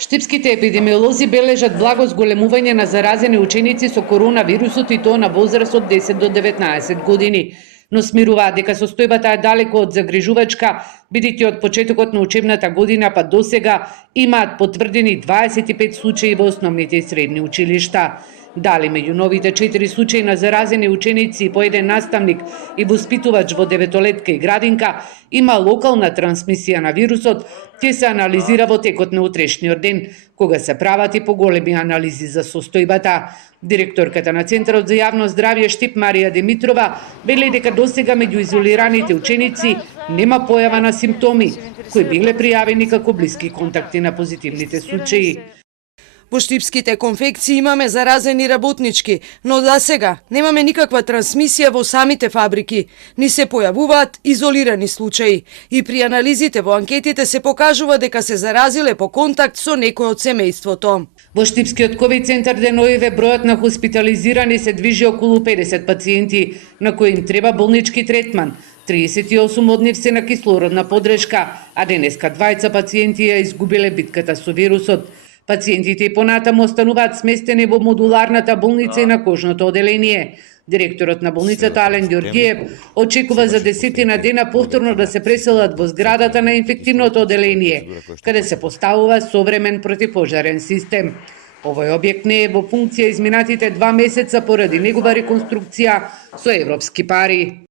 Штипските епидемиолози бележат благо зголемување на заразени ученици со коронавирусот и тоа на возраст од 10 до 19 години, но смируваат дека состојбата е далеку од загрижувачка, бидејќи од почетокот на учебната година па до сега имаат потврдени 25 случаи во основните и средни училишта. Дали меѓу новите 4 случаи на заразени ученици и по еден наставник и воспитувач во деветолетка и градинка има локална трансмисија на вирусот, ќе се анализира во текот на утрешниот ден, кога се прават и поголеми анализи за состојбата. Директорката на Центарот за јавно здравје Штип Марија Димитрова вели дека досега меѓу изолираните ученици нема појава на симптоми, кои биле пријавени како блиски контакти на позитивните случаи. Во Штипските конфекции имаме заразени работнички, но за сега немаме никаква трансмисија во самите фабрики. Ни се појавуваат изолирани случаи. И при анализите во анкетите се покажува дека се заразиле по контакт со некој од семејството. Во Штипскиот ковид центар деноиве бројот на хоспитализирани се движи околу 50 пациенти, на кои им треба болнички третман. 38 од нив се на кислородна подршка, а денеска двајца пациенти ја изгубиле битката со вирусот. Пациентите и понатаму остануваат сместени во модуларната болница и на кожното оделение. Директорот на болницата Ален Ѓорѓиев очекува за 10 дена повторно да се преселат во зградата на инфективното оделение, каде се поставува современ противпожарен систем. Овој објект не е во функција изминатите 2 месеца поради негова реконструкција со европски пари.